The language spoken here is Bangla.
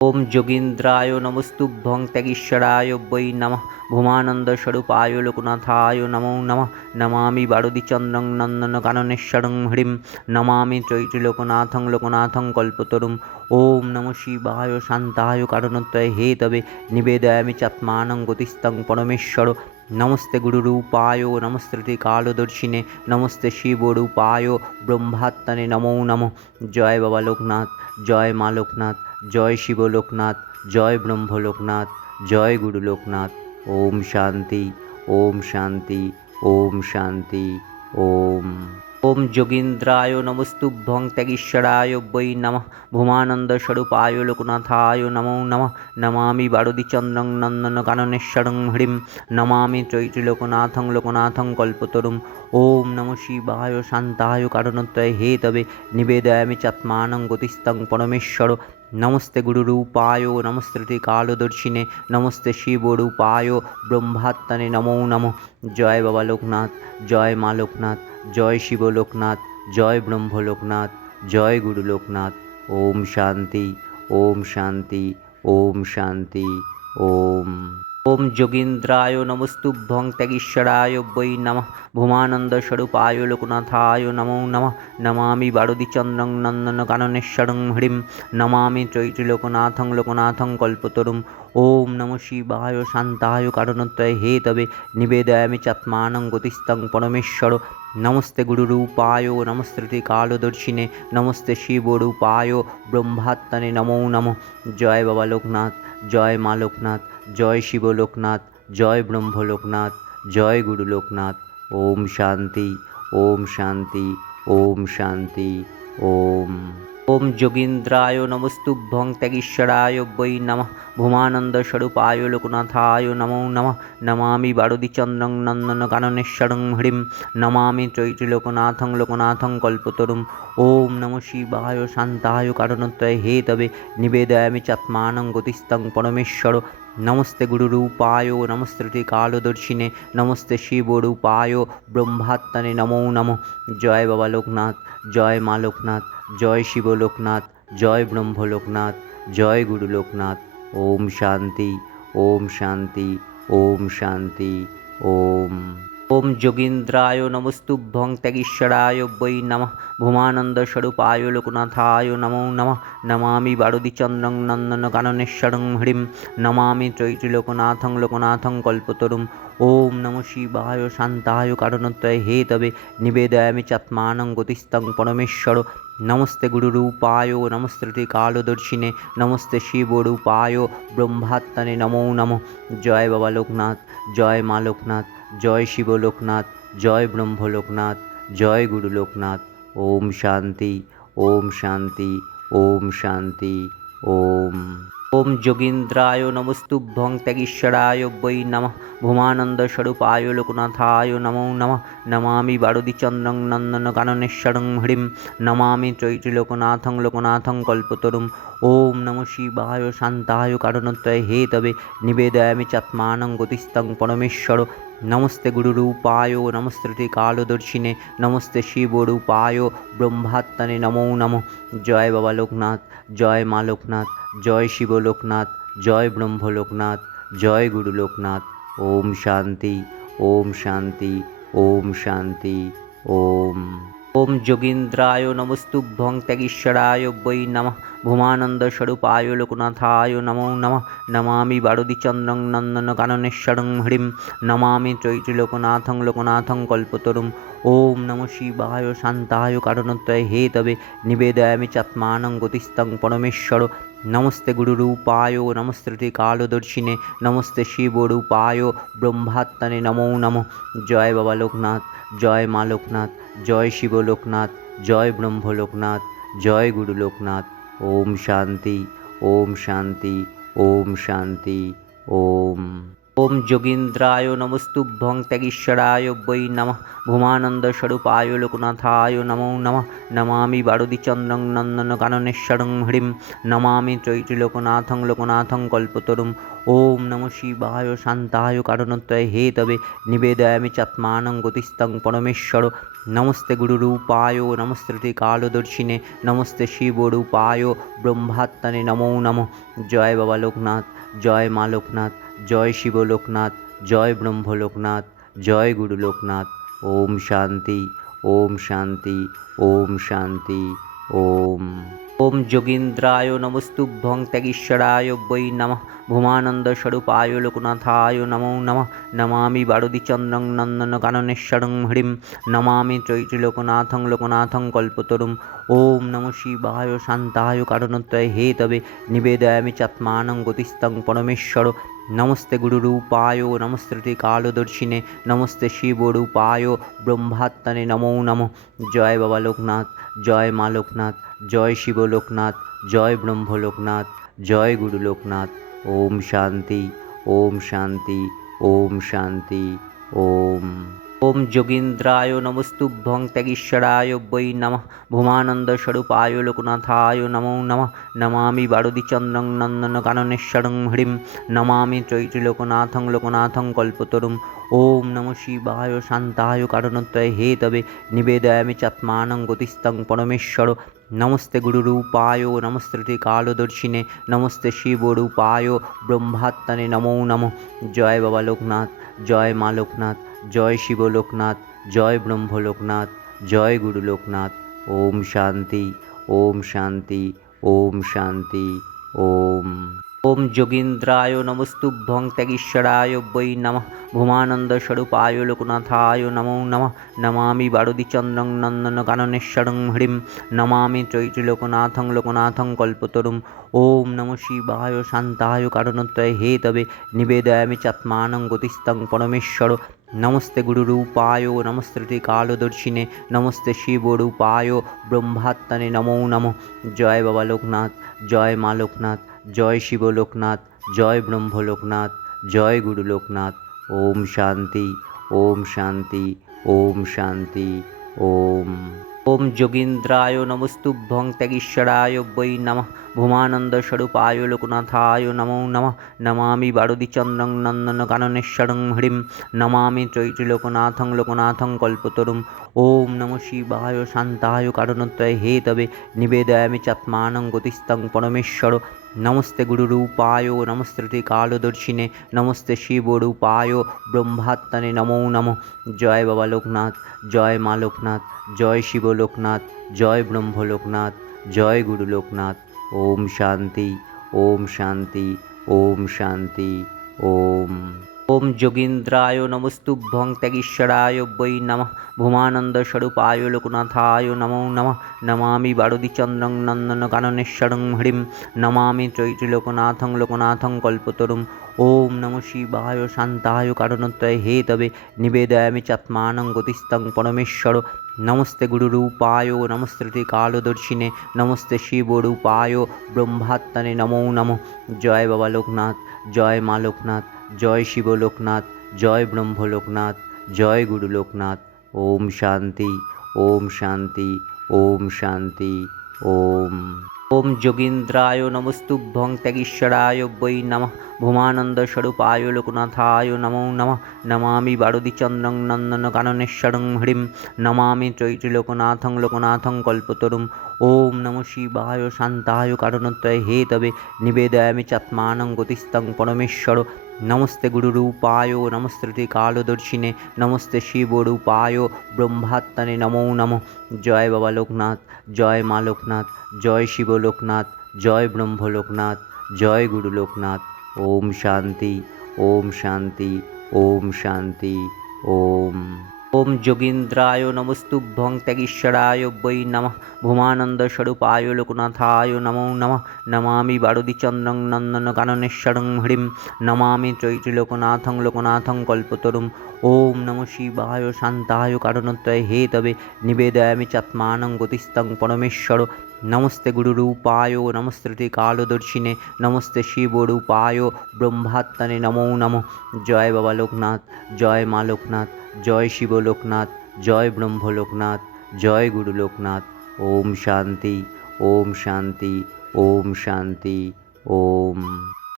ওম যোগীন্দ্রায় নমস্তুভ্যং ত্যাগীশ্বরায় বৈ নমঃ ভূমানন্দস্বরূপায় লোকনাথায় নমো নমঃ নমামি বারদিচন্দ্রং নন্দন কাননেশ্বরং হরিম নমামি চৈত্রলোকনাথং লোকনাথং কল্পতরুম ওম নম শিবায় শান্তায় কারণত্রয় হে তবে নিবেদয়ামি চাত্মানং গতিস্তং পরমেশ্বর নমস্তে গুরুরূপায় নমস্তে কালদর্শিনে নমস্তে শিবরূপায় ব্রহ্মাত্মনে নমো নমঃ জয় বাবা লোকনাথ জয় মা লোকনাথ জয় শিব লোকনাথ, জয় ব্রহ্ম লোকনাথ, জয় গুরু লোকনাথ। ওম শান্তি ওম শান্তি ওম শান্তি, ওম। ওম যোগীন্দ্রায় নমস্তুভ্যং ত্যাগীশ্বরায় বৈ নমঃ। ভূমানন্দস্বরূপায় লোকনাথায় নমো নমঃ। নমামি বারদিচন্দ্রং নন্দন কাননেশ্বরং হরিম। নমামি চৈত্রলোকনাথং লোকনাথং কল্পতরুম। ওম নম শিবায় শান্তায় কারণত্রয় হে তবে নিবেদয়ামি চাত্মানং গতিস্তং পরমেশ্বর। নমস্তে গুরুরূপায় নমস্তে কালদর্শিনে নমস্তে শিবরূপায় ব্রহ্মাত্মনে নমো নম জয় বাবা লোকনাথ জয় মা লোকনাথ জয় শিব লোকনাথ জয় ব্রহ্ম লোকনাথ জয় গুরু লোকনাথ ওম শান্তি ওম শান্তি ওম শান্তি ওম ওম যোগীন্দ্রায় নমস্তুভ্যং ত্যাগীশ্বরায় বৈ নমঃ ভূমানন্দস্বরূপায় লোকনাথায় নমো নমঃ নমামি বারদিচন্দ্রং নন্দন কাননেশ্বরং হরিম নমামি চৈত্রলোকনাথং লোকনাথং কল্পতরুম ওম নম শিবায় শান্তায় কারণত্রয় হে তবে নিবেদয়ামি চাত্মানং গতিস্তং পরমেশ্বর নমস্তে গুরুরূপায় নমস্তে কালদর্শিনে নমস্তে শিবরূপায় ব্রহ্মাত্মনে নমো নমঃ জয় বাবা লোকনাথ জয় মা লোকনাথ জয় শিব লোকনাথ জয় ব্রহ্ম লোকনাথ জয় গুরু লোকনাথ ওম শান্তি ওম শান্তি ওম শান্তি, ওম। ওম যোগীন্দ্রায় নমস্তুভ্যং ত্যাগীশ্বরায় বৈ নমঃ। ভূমানন্দস্বরূপায় লোকনাথায় নমো নমঃ। নমামি বারদিচন্দ্রং নন্দন কাননেশ্বরং হরিম। নমামি চৈত্রলোকনাথং লোকনাথং কল্পতরুম। ওম নম শিবায় শান্তায় কারণত্রয় হে তবে। নিবেদয়ামি চাত্মানং গতিস্তং পরমেশ্বর। নমস্তে গুরুরূপায় নমস্তে কালদর্শিনে নমস্তে শিবরূপায় ব্রহ্মাত্মনে নমো নম জয় বাবা লোকনাথ জয় মা লোকনাথ জয় শিব লোকনাথ জয় ব্রহ্ম লোকনাথ জয় গুরু লোকনাথ ওম শান্তি ওম শান্তি ওম শান্তি ওম ওম যোগীন্দ্রায় নমস্তুভ্যং ত্যাগীশ্বরায় বৈ নমঃ। ভূমানন্দস্বরূপায় লোকনাথায় নমো নমঃ। নমামি বারদিচন্দ্রং নন্দন কাননেশ্বরং হরিম। নমামি চৈত্রলোকনাথং লোকনাথং কল্পতরুম। ওম নম শিবায় শান্তায় কারণত্রয় হে তবে নিবেদয়ামি চাত্মানং গতিস্তং পরমেশ্বর। নমস্তে গুরুরূপায় নমস্তে কালদর্শিনে। নমস্তে শিবরূপায় ব্রহ্মাত্মনে নমো নমঃ। জয় বাবা লোকনাথ, জয় মা লোকনাথ। জয় শিব লোকনাথ, জয় ব্রহ্ম লোকনাথ, জয় গুরু লোকনাথ। ওম শান্তি ওম শান্তি ওম শান্তি, ওম। ওম যোগীন্দ্রায় নমস্তুভ্যং ত্যাগীশ্বরায় বৈ নমঃ। ভূমানন্দস্বরূপায় লোকনাথায় নমো নমঃ। নমামি বারদিচন্দ্রং নন্দন কাননেশ্বরং হরিম। নমামি চৈত্রলোকনাথং লোকনাথং কল্পতরুম। ওম নম শিবায় শান্তায় কারণত্রয় হে তবে নিবেদয়ামি চাত্মানং গতিস্তং পরমেশ্বর। নমস্তে গুরুরূপায় নমস্তে কালদর্শিনে। নমস্তে শিবরূপায় ব্রহ্মাত্মনে নমো নমঃ। জয় বাবা লোকনাথ, জয় মা লোকনাথ। জয় শিব লোকনাথ, জয় ব্রহ্ম লোকনাথ, জয় গুরু লোকনাথ। ওম শান্তি ওম শান্তি ওম শান্তি, ওম। ওম যোগীন্দ্রায় নমস্তুভ্যং ত্যাগীশ্বরায় বৈ নমঃ। ভূমানন্দস্বরূপায় লোকনাথায় নমো নমঃ। নমামি বারদিচন্দ্রং নন্দন কাননেশ্বরং হরিম। নমামি চৈত্রলোকনাথং লোকনাথং কল্পতরুম। ওম নম শিবায় শান্তায় কারণত্রয় হে তবে নিবেদয়ামি চাত্মানং গতিস্তং পরমেশ্বর। নমস্তে গুরুরূপায়, নমস্তে কালদর্শিনে নমস্তে শিবরূপায়, ব্রহ্মাত্মনে নমো নমঃ। জয় বাবা লোকনাথ, জয় মা লোকনাথ, জয় শিব লোকনাথ, জয় ব্রহ্ম লোকনাথ, জয় গুরু লোকনাথ। ওম শান্তি ওম শান্তি ওম শান্তি, ওম। ওম যোগীন্দ্রায় নমস্তুভ্যং ত্যাগীশ্বরায় বৈ নমঃ। ভূমানন্দস্বরূপায় লোকনাথায় নমো নমঃ। নমামি বারদিচন্দ্রং নন্দন কাননেশ্বরং হরিম। নমামি চৈত্রলোকনাথং লোকনাথং কল্পতরুম। ওম নম শিবায় শান্তায় কারণত্রয় হে তবে নিবেদয়ামি চাত্মানং গতিস্তং পরমেশ্বর। নমস্তে গুরুরূপায় নমস্তে কালদর্শিনে। নমস্তে শিবরূপায় ব্রহ্মাত্মনে নমো নমঃ। জয় বাবা লোকনাথ, জয় মা লোকনাথ। জয় শিব লোকনাথ, জয় ব্রহ্ম লোকনাথ, জয় গুরু লোকনাথ। ওম শান্তি ওম শান্তি ওম শান্তি, ওম। ওম যোগীন্দ্রায় নমস্তুভ্যং ত্যাগীশ্বরায় বৈ নমঃ। ভূমানন্দস্বরূপায় লোকনাথায় নমো নমঃ। নমামি বারদিচন্দ্রং নন্দন কাননেশ্বরং হরিম। নমামি চৈত্রলোকনাথং লোকনাথং কল্পতরুম। ওম নম শিবায় শান্তায় কারণত্রয় হে তবে নিবেদয়ামি চাত্মানং গতিস্তং পরমেশ্বর। নমস্তে গুরুরূপায় নমস্তে কালদর্শিনে। নমস্তে শিবরূপায় ব্রহ্মাত্মনে নমো নমঃ। জয় বাবা লোকনাথ। জয় মা লোকনাথ। জয় শিব লোকনাথ, জয় ব্রহ্ম লোকনাথ, জয় গুরু লোকনাথ। ওম শান্তি ওম শান্তি ওম শান্তি, ওম। ওম যোগীন্দ্রায় নমস্তুভ্যং ত্যাগীশ্বরায় বৈ নমঃ। ভূমানন্দস্বরূপায় লোকনাথায় নমো নমঃ। নমামি বারদিচন্দ্রং নন্দন কাননেশ্বরং হরিম। নমামি চৈত্রলোকনাথং লোকনাথং কল্পতরুম। ওম নম শিবায় শান্তায় কারণত্রয় হে তবে। নিবেদয়ামি চাত্মানং গতিস্তং পরমেশ্বর। নমস্তে গুরুরূপায় নমস্তে কালদর্শিনে নমস্তে শিবরূপায় ব্রহ্মাত্মনে নমো নম জয় বাবা লোকনাথ জয় মা লোকনাথ জয় শিব লোকনাথ জয় ব্রহ্ম লোকনাথ জয় গুরু লোকনাথ ওম শান্তি ওম শান্তি ওম শান্তি ওম ওম যোগীন্দ্রায় নমস্তুভ্যং ত্যাগীশ্বরায় বৈ নমঃ। ভূমানন্দস্বরূপায় লোকনাথায় নমো নম। নমামি বারদিচন্দ্রং নন্দন কাননেশ্বরং হরিম। নমামি চৈত্রলোকনাথং লোকনাথং কল্পতরুম। ওম নম শিবায় শান্তায় কারণত্রয় হে তবে নিবেদয়ামি চাত্মানং গতিস্তং পরমেশ্বর। নমস্তে গুরুরূপায় নমস্তে কালদর্শিনে। নমস্তে শিবরূপায় ব্রহ্মাত্মনে নমো নমঃ। জয় বাবা লোকনাথ, জয় মা লোকনাথ। জয় শিবলোকনাথ জয় ব্রহ্মলোকনাথ জয় গুরু লোকনাথ। ওম শান্তি ওম শান্তি ওম শান্তি, ওম। ওম যোগীন্দ্রায় নমস্তুভ্যং ত্যাগীশ্বরায় বৈ নমঃ। ভূমানন্দস্বরূপায় লোকনাথায় নমো নমঃ নমামি বারদিচন্দ্রং নন্দন কাননেশ্বরং হরিম নমামি চৈত্রলোকনাথং লোকনাথং লোকনাথং কল্পতরুম ওম নম শিবায় শান্তায় কারণত্রয় হে তবে নিবেদয়ামি চাত্মানং গতিস্তং পরমেশ্বর নমস্তে গুরুরূপায় নমস্তে কালদর্শিনে নমস্তে শিবরূপায় ব্রহ্মাত্মনে নমো নমঃ জয় বাবা লোকনাথ জয় মা লোকনাথ জয় শিব লোকনাথ জয় ব্রহ্ম লোকনাথ জয় গুরু লোকনাথ ওম শান্তি ওম শান্তি ওম শান্তি, ওম। ওম যোগীন্দ্রায় নমস্তুভ্যং ত্যাগীশ্বরায় বৈ নমঃ। ভূমানন্দস্বরূপায় লোকনাথায় নমো নমঃ। নমামি বারদিচন্দ্রং নন্দন কাননেশ্বরং হরিম। নমামি চৈত্রলোকনাথং লোকনাথং কল্পতরুম। ওম নম শিবায় শান্তায় কারণত্রয় হে তবে। নিবেদয়ামি চাত্মানং গতিস্তং পরমেশ্বর। নমস্তে গুরুরূপায় নমস্তে কালদর্শিনে নমস্তে শিবরূপায় ব্রহ্মাত্মনে নমো নমঃ জয় বাবা লোকনাথ জয় মা লোকনাথ জয় শিব লোকনাথ জয় ব্রহ্ম লোকনাথ জয় গুরু লোকনাথ ওম শান্তি ওম শান্তি ওম শান্তি ওম ওম যোগীন্দ্রায় নমস্তুভ্যং ত্যাগীশ্বরায় বৈ নমঃ ভূমানন্দস্বরূপায় লোকনাথায় নমো নমঃ নমামি বারদিচন্দ্রং নন্দন কাননেশ্বরং হরিম নমামি চৈত্রলোকনাথং লোকনাথং কল্পতরুম ওম নম শিবায় শান্তায় কারণত্রয় হে তবে নিবেদয়ামি চাত্মানং গতিস্তং পরমেশ্বর নমস্তে গুরুরূপায় নমস্তে কালদর্শিনে নমস্তে শিবরূপায় ব্রহ্মাত্মনে নমো নমঃ জয় বাবা লোকনাথ জয় মা লোকনাথ জয় শিব লোকনাথ জয় ব্রহ্ম লোকনাথ জয় গুরু লোকনাথ ওম শান্তি ওম শান্তি ওম শান্তি, ওম। ওম যোগীন্দ্রায় নমস্তুভ্যং ত্যাগীশ্বরায় বৈ নমঃ। ভূমানন্দস্বরূপায় লোকনাথায় নমো নমঃ। নমামি বারদিচন্দ্রং নন্দন কাননেশ্বরং হরিম। নমামি চৈত্রলোকনাথং লোকনাথং কল্পতরুম। ওম নম শিবায় শান্তায় কারণত্রয় হে তবে নিবেদয়ামি চাত্মানং গতিস্তং পরমেশ্বর। নমস্তে গুরুরূপায় নমস্তে কালদর্শিনে নমস্তে শিবরূপায় ব্রহ্মাত্মনে নমো নম জয় বাবা লোকনাথ জয় মা লোকনাথ জয় শিব লোকনাথ জয় ব্রহ্ম লোকনাথ জয় গুরু লোকনাথ ওম শান্তি ওম শান্তি ওম শান্তি ওম